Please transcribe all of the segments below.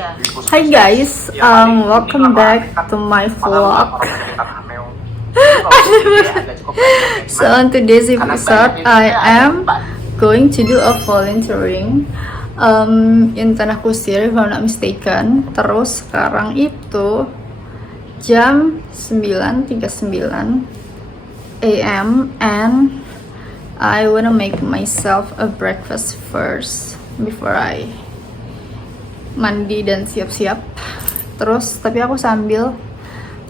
Hi guys, welcome back to my vlog. So on today's episode, I am going to do a volunteering in Tanah Kusir, if I'm not mistaken. Terus sekarang itu jam 9:39 AM and I wanna make myself a breakfast first before I mandi dan siap-siap. Terus tapi aku sambil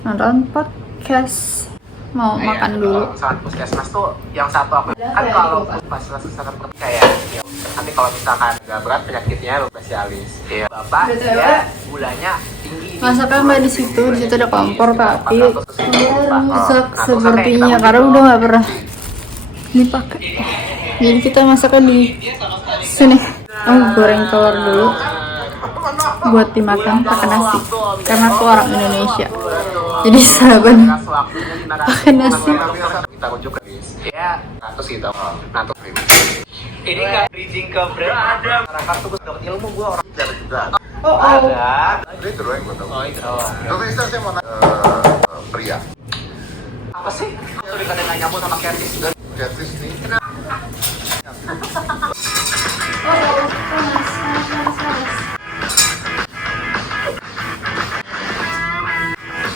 nonton podcast, mau makan dulu. Saat puskesmas tuh yang satu aku kan kalau pas selesai kayak nanti kalau misalkan nggak berat penyakitnya lu spesialis. Iya. Bapak ya gulanya tinggi. Masakan mbak di situ ada kompor tapi rusak sepertinya karena udah nggak pernah dipakai. Jadi kita masaknya di sini. Aku goreng telur dulu buat dimakan pakai nasi karena aku orang Indonesia. Jadi sahabat pakai nasi. Kita rujuk ke ya ngatus gitu. Ngatus ini nggak bridging ke brand ada masyarakat tuh dapat ilmu gue orang bicara juga. Ada ini terus yang gue tahu. Terus saya mau pria apa sih tuh dikatakan nggak nyambung sama Curtis juga. Curtis nih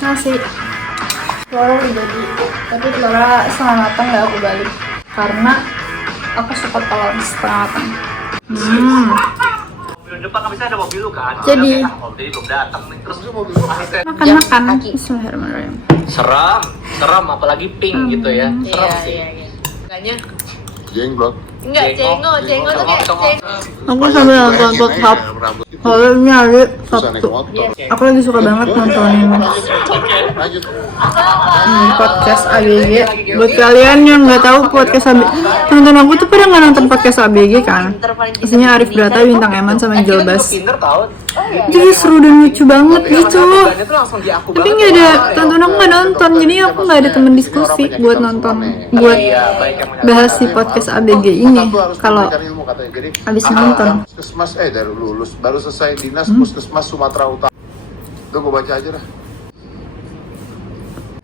nasi telur udah jadi, tapi telurnya setengah matang nggak aku balik karena aku suka telur setengah matang. Mobil depan kan bisa ada mobil lu kan. Jadi mobil belum datang nih terus mobil lu makan. Bismillahirrahmanirrahim. Seram apalagi pink gitu ya. Seram sih. Kayaknya Jenglot. enggak, jenggot tuh kayak jenggot. Aku sambil nonton podcast kalau ini hari Sabtu. Aku lagi suka banget nontonin podcast ABG. Buat kalian yang nggak tahu podcast ABG, teman-teman aku tuh pada nggak nonton podcast ABG kan? Isinya Arif Brata, Bintang Eman, sama Jelbas. Jadi seru dan lucu banget gitu. Tapi nggak ada, teman-teman aku nggak nonton, jadi aku nggak ada teman diskusi buat nonton, buat bahas si podcast ABG ini. Kalau habis nonton. Puskesmas dari lulus baru selesai dinas Puskesmas Sumatera Utara. Tuh gue baca aja dah.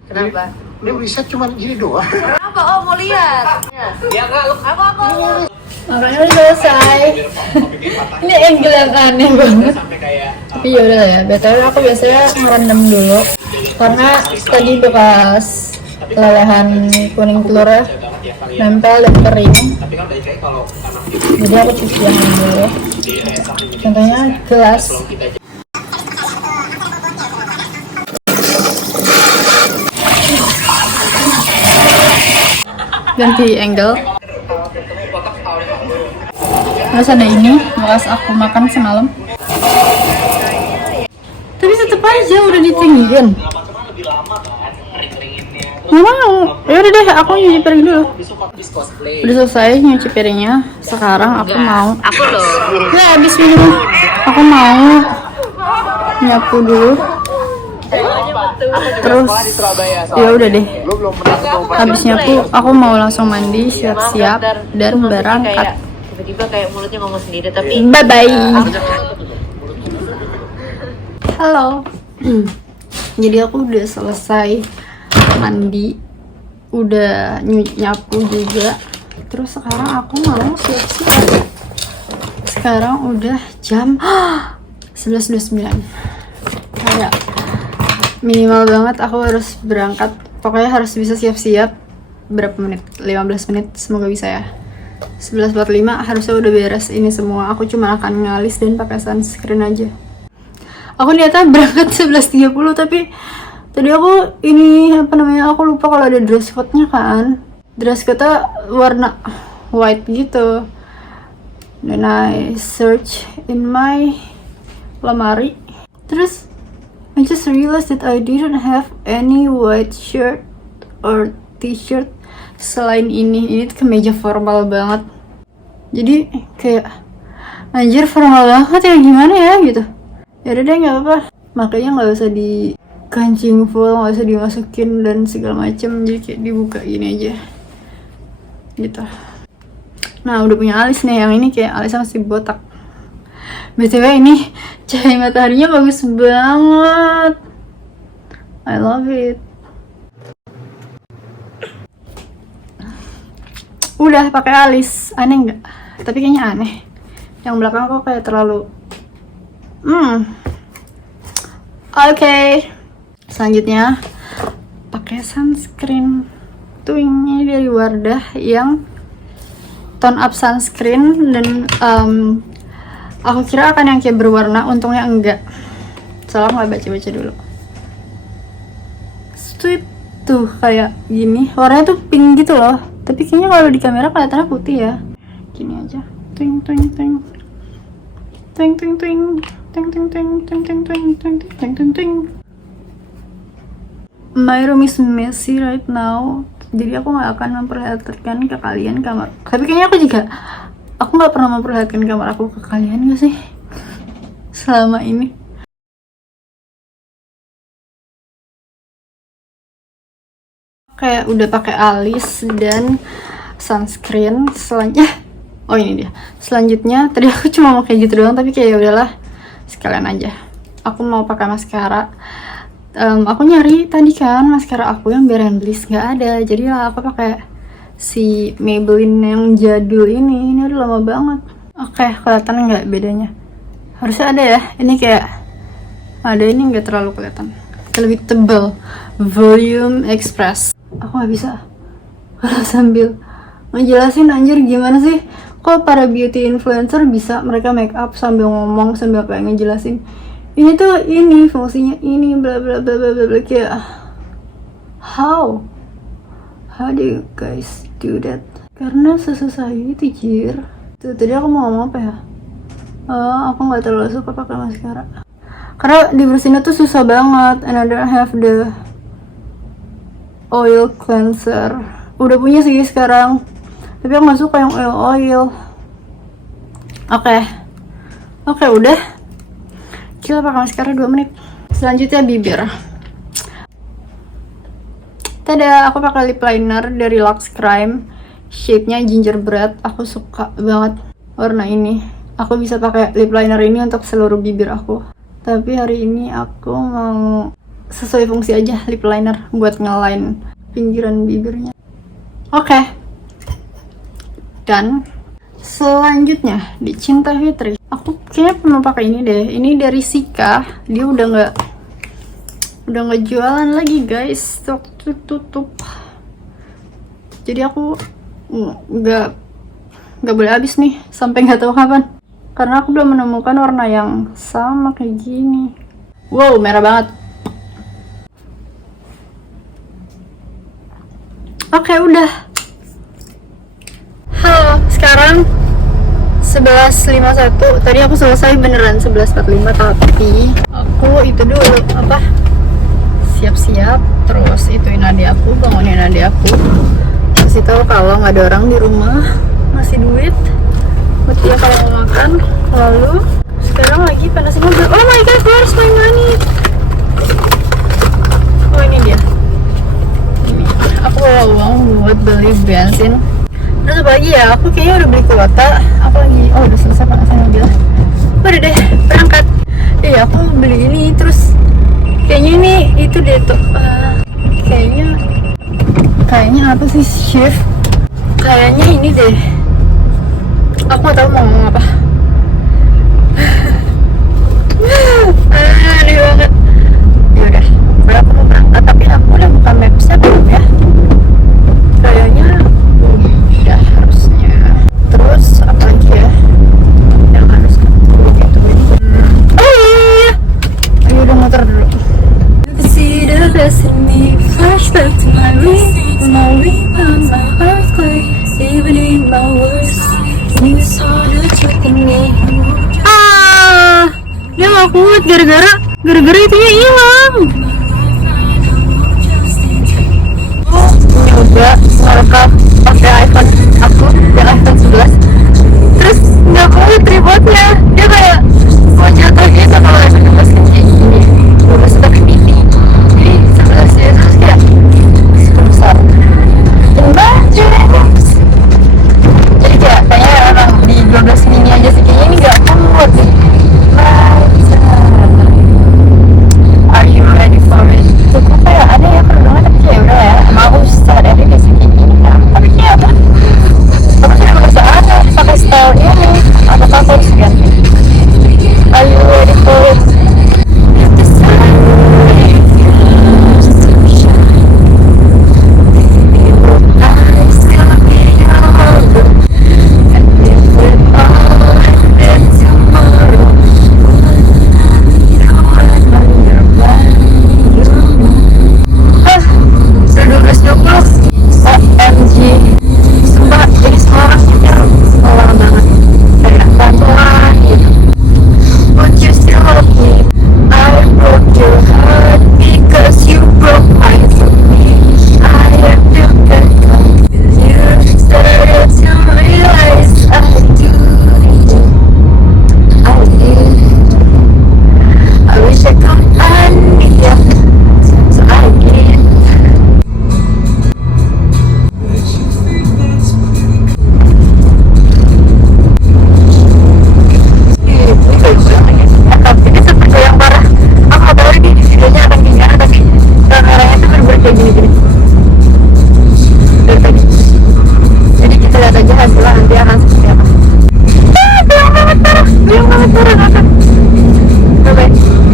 Kenapa? Ini riset cuman gini doang. Kenapa? Oh, mau lihat. Ya enggak lu Aku. Makanya udah selesai. Ini angle yang aneh banget. Tapi yaudah ya, betul aku biasanya ngerendam dulu karena tadi bekas lelehan kuning telurnya nempel dan kering. Jadi aku cuci yang dulu. Contohnya gelas. Ganti angle. Terus ada ini bekas aku makan semalam. Tapi tetap aja udah ditinggin. Nggak mau. Ya udah deh, aku nyuci piring dulu. Udah selesai nyuci piringnya. Sekarang aku mau. Aku loh. Nah, habis minum. Aku mau nyapu dulu. Terus ya udah deh. Habis nyapu, aku mau langsung mandi, siap-siap dan berangkat. Tiba-tiba kayak mulutnya ngomong sendiri tapi Bye bye. Halo. Jadi aku udah selesai mandi, udah nyapu juga. Terus sekarang aku mau siap-siap. Sekarang udah jam 11.29. Kayak minimal banget aku harus berangkat. Pokoknya harus bisa siap-siap. Berapa menit? 15 menit. Semoga bisa ya. 11.45 harusnya udah beres ini semua. Aku cuma akan ngalis dan pakai sunscreen aja. Aku niatnya berangkat 11.30 tapi tadi aku aku lupa kalau ada dress code-nya kan. Dress code-nya warna white gitu. Dan I search in my lemari. Terus I just realized that I didn't have any white shirt or t-shirt selain ini. Ini kemeja formal banget. Jadi kayak anjir formal banget ya, gimana ya gitu. Ya udah deh, nggak apa-apa. Makanya nggak usah dikancing full, nggak usah dimasukin dan segala macem. Jadi kayak dibuka gini aja gitu. Nah udah punya alis nih, yang ini kayak alisnya masih botak. BTW ini cahaya mataharinya bagus banget. I love it. Udah pakai alis, aneh nggak? Tapi kayaknya aneh. Yang belakang kok kayak terlalu. Oke. Selanjutnya pakai sunscreen. Tuh ini dari Wardah yang tone up sunscreen dan aku kira akan yang kayak berwarna, untungnya enggak. Salah nggak baca-baca dulu. Sweet tuh kayak gini, warnanya tuh pink gitu loh. Tapi kayaknya kalau di kamera kelihatannya putih ya. Gini aja. Twing twing twing. Twing twing twing. Twing twing twing twing twing twing twing twing twing twing. My room is messy right now. Jadi aku nggak akan memperlihatkan ke kalian kamar. Tapi kayaknya aku nggak pernah memperlihatkan kamar aku ke kalian gak sih selama ini. Kayak udah pakai alis dan sunscreen. Oh ini dia. Selanjutnya tadi aku cuma mau kayak gitu doang, tapi kayak udahlah sekalian aja. Aku mau pakai maskara. Aku nyari tadi kan maskara aku yang Bare & Bliss nggak ada, jadi lah aku pakai si Maybelline yang jadul ini. Ini udah lama banget. Oke, kelihatan nggak bedanya? Harusnya ada ya. Ini kayak ada, ini nggak terlalu kelihatan. Lebih tebal. Volume Express. Aku nggak bisa kalau sambil ngejelasin, anjir gimana sih? Kok para beauty influencer bisa mereka make up sambil ngomong sambil kayak ngejelasin ini tuh ini fungsinya ini bla bla bla bla bla, kayak how do you guys do that? Karena sesusah itu jir. Tuh tadi aku mau ngomong apa ya? Aku nggak terlalu suka pakai maskara karena dibersihinnya tuh susah banget, and I don't have the oil cleanser. Udah punya sih sekarang, tapi aku nggak suka yang oil. Oke, udah. Kita pakai maskara 2 menit. Selanjutnya bibir. Tada, aku pakai lip liner dari Luxe Crime. Shape-nya gingerbread. Aku suka banget warna ini. Aku bisa pakai lip liner ini untuk seluruh bibir aku. Tapi hari ini aku mau sesuai fungsi aja lip liner buat ngeline pinggiran bibirnya. Oke. Dan selanjutnya di Cinta Fitri, aku kayaknya perlu pakai ini deh. Ini dari Sika. Dia udah nggak jualan lagi guys, tutup. Jadi aku nggak boleh habis nih sampai nggak tahu kapan, karena aku belum menemukan warna yang sama kayak gini. Wow, merah banget. Oke, udah. Halo, sekarang 11.51. Tadi aku selesai beneran 11.45, tapi aku itu dulu siap-siap, terus ituin adik aku, bangunin adik aku, kasih tahu kalau nggak ada orang di rumah, ngasih duit buat dia kalau mau makan. Lalu sekarang lagi panasin mobil. Oh my god, where's my money? Oh ini dia. Ini aku bawa uang buat beli bensin. Terus apa lagi ya? Aku kayaknya udah beli kuota. Apa lagi? Oh udah selesai panasin mobil. Udah deh, berangkat. Iya, aku beli ini. Terus kayaknya ini itu deh tuh. Kayaknya apa sih, shift? Kayaknya ini deh. Aku nggak tahu mau ngomong apa. Aneh banget. Yaudah, aku mau berangkat, tapi aku udah buka Maps-nya belum ya? Kayaknya udah harusnya. Terus apa lagi ya yang harus gitu. Oh iya, ayo udah motor dulu. See the best in me, flashback to my ring on my heart clay, even in my worst, you saw the truth in me. Dia gak kuat gara-gara itunya hilang. Nyoba ngerekam pakai iPhone aku yang iPhone 11, terus nggak kuat tripodnya. Dia kayak mau jatuh gitu kalau iPhone 11 kayak gini. Udah sudah ke mini, jadi 11 ya terus kayak besar. Jadi kayak kayaknya emang di 12 mini aja sih, kayaknya ini nggak kuat sih.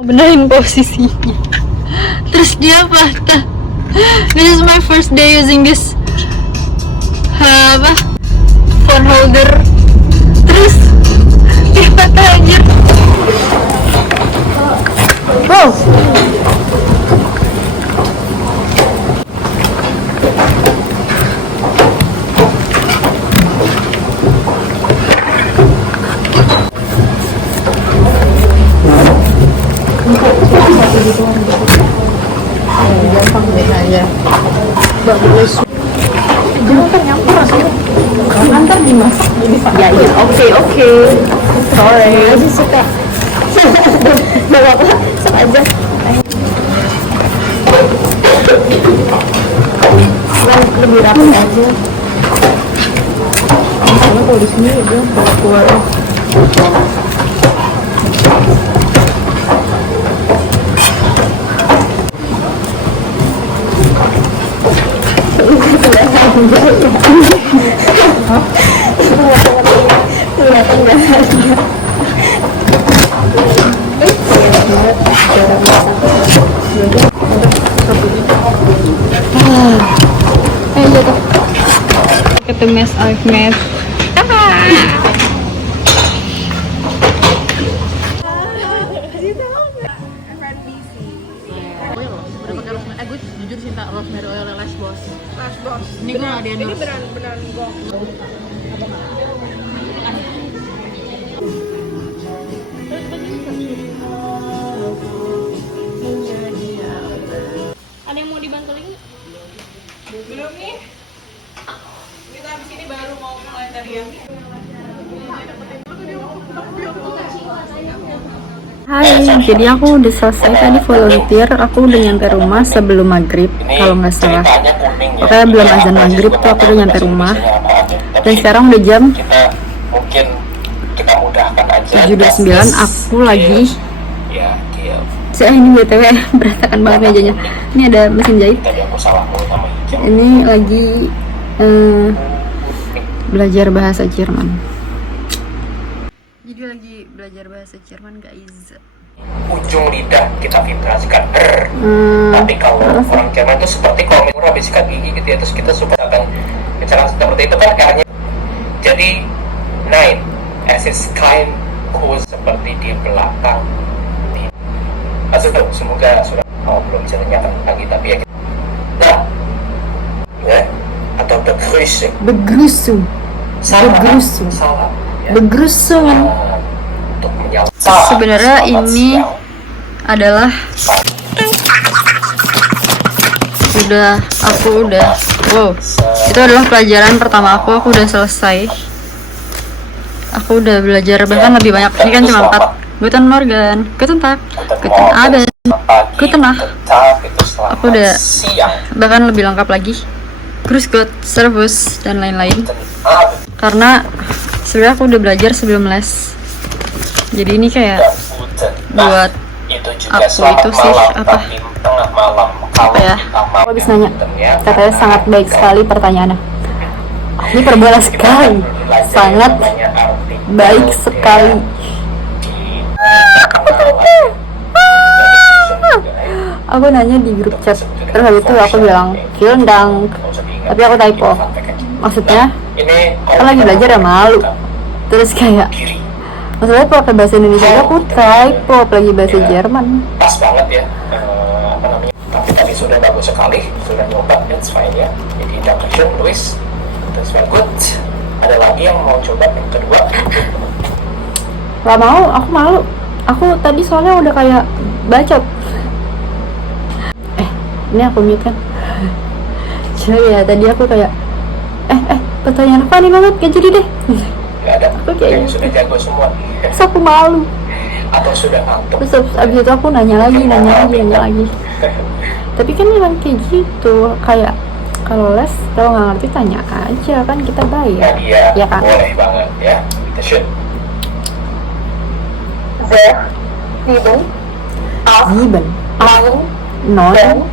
benerin posisinya. Terus dia patah. This is my first day using this phone holder. Terus dia patah aja. Wow. Gampang deh aja. Bagus. Jangan ternyamper rasanya. Ntar dimasak jadi ya ya. Oke. Sorry. Masih suka. Gak apa-apa. Sok aja. Lebih rapi aja. Soalnya kalau di sini dia keluar. Look at the mess I've made. Gue jujur cinta rosemary oil Lash Boss. Ini gue ada yang beneran gong. Ada yang mau dibantu lagi? Belum nih. Kita habis ini baru mau mulai teriyaki. Hai, jadi aku udah selesai tadi volunteer. Aku udah nyampe rumah sebelum maghrib, kalau nggak salah. Pokoknya belum azan maghrib tuh aku udah nyampe rumah. Dan sekarang udah jam 7.29. Aku lagi ini BTW berantakan banget mejanya. Ini ada mesin jahit. Ini lagi belajar bahasa Jerman. Jadi lagi belajar bahasa Jerman guys. Ujung lidah kita vibrasikan tapi kalau orang Jerman itu seperti kalau murah habis sikat gigi gitu ya, terus kita suka akan bicara seperti itu kan caranya. Jadi nine as is kind cool seperti di belakang. Semoga sudah belum bisa dinyatakan lagi tapi ya. Nah, ya atau begrüßung. Salah. Begrüßung. Untuk menjawab. Sebenarnya ini adalah itu adalah pelajaran pertama aku udah selesai. Aku udah belajar bahkan lebih banyak. Ini kan cuma 4. Guten Morgen, Guten Tag, Guten Abend, Guten Nacht. Aku udah bahkan lebih lengkap lagi. Grüß Gott, Servus, dan lain-lain. Karena sebenarnya aku udah belajar sebelum les. Jadi ini kayak buat aku itu sih apa ya? Aku habis nanya, katanya sangat baik sekali pertanyaannya. Ini perbola sekali, sangat baik sekali. Aku nanya di grup chat, terus habis itu aku bilang vielen Dank, tapi aku typo. Maksudnya kan lagi belajar ya malu. Terus kayak maksudnya pakai bahasa Indonesia aku typo, apalagi bahasa Jerman. Pas banget ya, tapi tadi sudah bagus sekali, sudah nyoba, that's fine ya. Jadi introduction, Luis, that's very good. Ada lagi yang mau coba yang kedua? Gak mau, aku malu. Aku tadi soalnya udah kayak bacot. Ini aku mute kan. Jadi ya tadi aku kayak pertanyaan apa nih banget, gak jadi deh. Gak ada, aku kayak sudah jago semua. Terus aku malu. Atau sudah ngantuk. Terus abis itu aku nanya lagi. Tapi kan memang kayak gitu, kayak kalau les kalau nggak ngerti tanya aja kan, kita bayar. Ya kan? Boleh banget ya. Kita should. Sieben, acht, neun,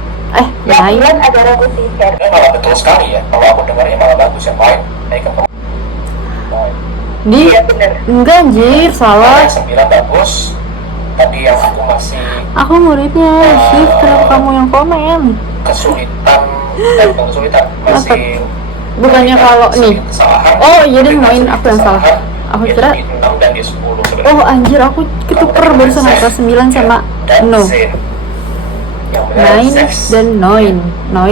Malah betul sekali ya. Kalau aku dengarnya malah bagus ya. Di enggak anjir, salah. 9 bagus. tadi yang aku masih Aku muridnya, Shift, kenapa kamu yang komen? kesulitan dan bukan kesulitan masih Bukannya kalau nih, kesalahan. oh iya deh, main aku yang salah. Aku Itu kira, di 6 dan di 10 sebenarnya. oh anjir, aku ketuker barusan angka 9 sama Dan no. Z. Yang benar 9 Zex. dan 9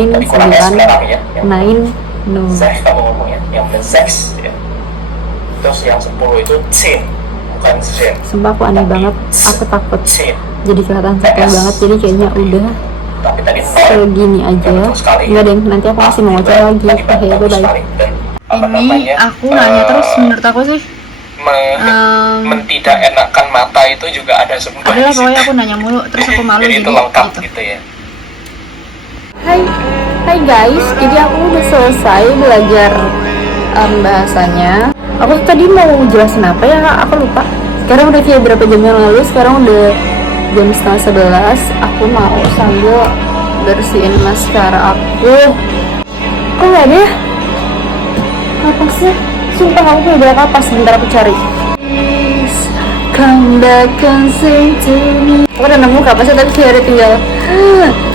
Tadi kurang S 9 belakangnya. 9 no. Zex kamu ngomongnya, yang benar Zex ya. Terus yang 10 itu C, bukan Z. Sumpah aku aneh banget, aku takut C. jadi kelihatan sakit banget, jadi kayaknya udah Tapi tadi segini aja. Enggak deh, nanti aku masih mau ngoceh lagi. Oke, bye-bye. Ini aku nanya terus, menurut aku sih mentidak enakan mata itu juga ada sebuah adalah pokoknya aku nanya mulu, terus aku malu jadi jadi itu lengkap gitu. gitu ya. Hai guys, jadi aku udah selesai belajar bahasanya. Aku tadi mau jelasin apa ya, aku lupa. Sekarang udah kayak berapa jam yang lalu, sekarang udah jam setengah 11. Aku mau sambil bersihin maskara aku. Kok nggak ada? Apa sih? Sumpah aku kayak udah kapas, bentar aku cari. Please come back and sing to me. Aku udah nemu kapasnya tapi kayak ada tinggal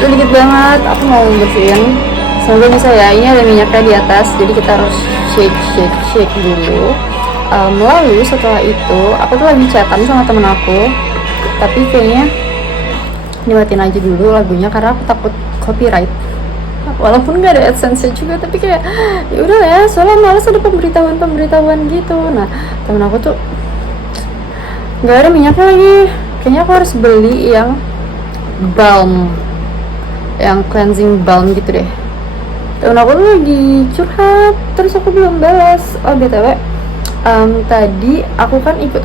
sedikit banget. Aku mau bersihin, semoga bisa ya. Ini ada minyaknya di atas, jadi kita harus shake dulu. Lalu setelah itu aku tuh lagi chatan sama temen aku, tapi kayaknya dimatiin aja dulu lagunya karena aku takut copyright. Walaupun nggak ada AdSense juga, tapi kayak ya udah ya, soalnya malas ada pemberitahuan gitu. Nah, temen aku tuh nggak ada minyaknya lagi, kayaknya aku harus beli yang balm, yang cleansing balm gitu deh. Temen aku tuh lagi curhat, terus aku belum balas. Oh btw, tadi aku kan ikut,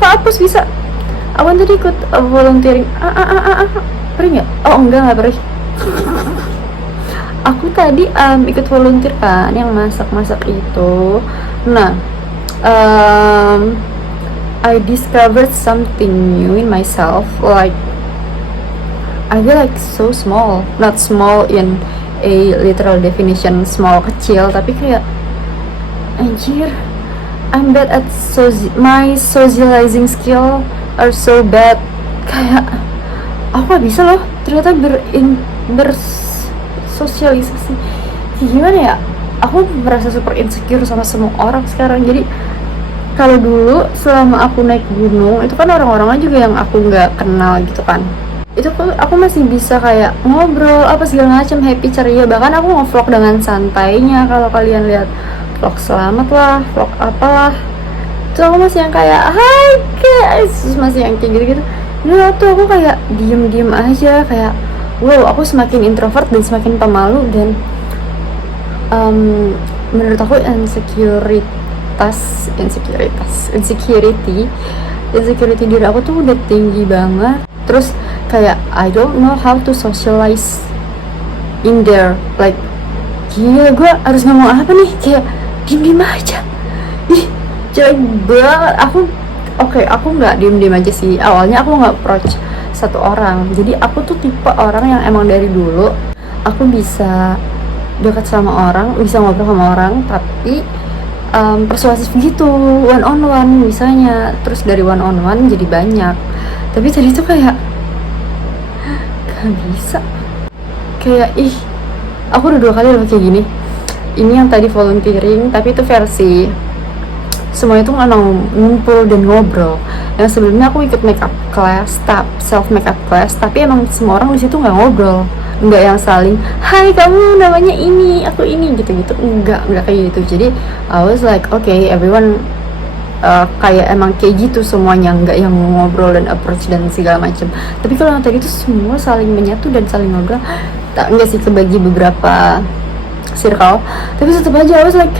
hapus bisa. Aku tadi ikut volunteering. Perih nggak? Oh enggak perih. Aku tadi ikut volunteer kan yang masak itu. Nah, I discovered something new in myself. Like I feel like so small, not small in a literal definition small kecil, tapi kayak anjir, I'm bad at my socializing skill are so bad. Kayak aku gak bisa loh ternyata bersosialisasi. Gimana ya, aku merasa super insecure sama semua orang sekarang. Jadi kalau dulu selama aku naik gunung itu kan orang-orangnya juga yang aku nggak kenal gitu kan, itu aku masih bisa kayak ngobrol apa segala macam, happy ceria, bahkan aku nge-vlog dengan santainya. Kalau kalian lihat vlog selamat lah, vlog apalah, itu aku masih yang kayak hai guys, terus masih yang kayak gitu-gitu. Dulu tuh aku kayak diem aja, kayak wow, aku semakin introvert dan semakin pemalu. Dan menurut aku insecurity diri aku tuh udah tinggi banget. Terus kayak I don't know how to socialize in there, like gila gue harus ngomong apa nih, kayak diem aja. Ih jelek banget. Aku nggak diem aja sih, awalnya aku nggak approach satu orang. Jadi aku tuh tipe orang yang emang dari dulu aku bisa dekat sama orang, bisa ngobrol sama orang, tapi persuasif gitu, one on one misalnya. Terus dari one on one jadi banyak, tapi tadi tuh kayak gak bisa. Kayak aku udah 2 kali loh kayak gini. Ini yang tadi volunteering, tapi itu versi semua itu nggak ngumpul dan ngobrol. Yang sebelumnya aku ikut makeup class, self makeup class, tapi emang semua orang di situ nggak ngobrol, nggak yang saling hai kamu namanya ini, aku ini gitu-gitu, nggak kayak gitu. Jadi I was like okay, everyone kayak emang kayak gitu semuanya, nggak yang ngobrol dan approach dan segala macam. Tapi kalau yang tadi itu semua saling menyatu dan saling ngobrol. Nggak sih, kebagi beberapa circle, tapi tetap aja I was like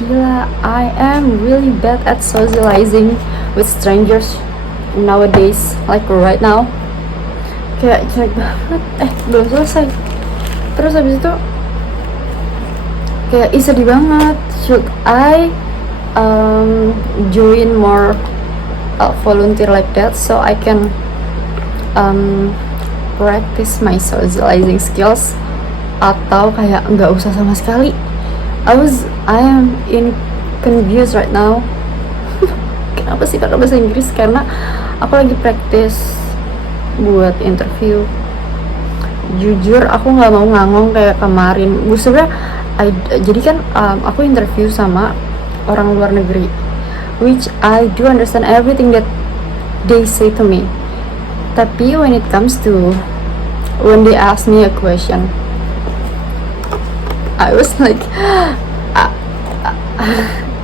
gila, I am really bad at socializing with strangers nowadays, like right now. Kayak jelek banget. Belum selesai. Terus habis itu kayak sedih banget. Should I join more volunteer like that so I can practice my socializing skills, atau kayak nggak usah sama sekali? I am in confused right now. kenapa sih pakai bahasa Inggris, karena aku lagi practice buat interview. Jujur aku nggak mau ngangong kayak kemarin. Gue sebenernya jadi kan aku interview sama orang luar negeri, which I do understand everything that they say to me. Tapi when it comes to when they ask me a question, I was like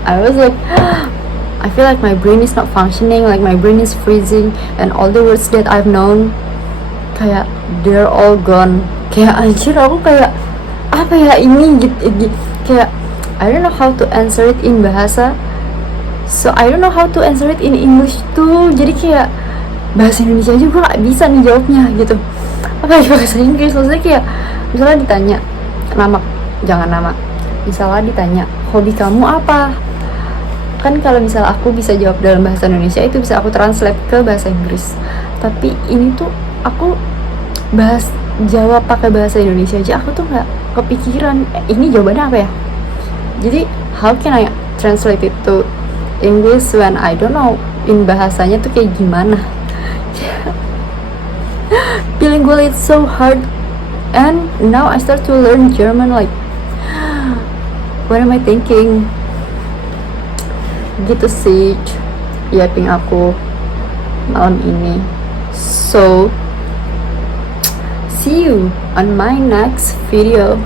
I feel like my brain is not functioning, like my brain is freezing, and all the words that I've known kayak they're all gone. Kayak anjir, aku kayak apa ya ini gitu, kayak I don't know how to answer it in bahasa, so I don't know how to answer it in English tuh. Jadi kayak bahasa Indonesia aja gue gak bisa nih jawabnya gitu, apa ya bahasa Inggris. Maksudnya kayak misalnya ditanya nama, jangan nama, misalnya ditanya hobi kamu apa, kan kalau misalnya aku bisa jawab dalam bahasa Indonesia itu bisa aku translate ke bahasa Inggris. Tapi ini tuh aku jawab pakai bahasa Indonesia aja aku tuh nggak kepikiran ini jawabannya apa ya. Jadi how can I translate it to English when I don't know in bahasanya tuh kayak gimana. Bilingual it's so hard, and now I start to learn German, like what am I thinking gitu sih yaping aku malam ini. So see you on my next video.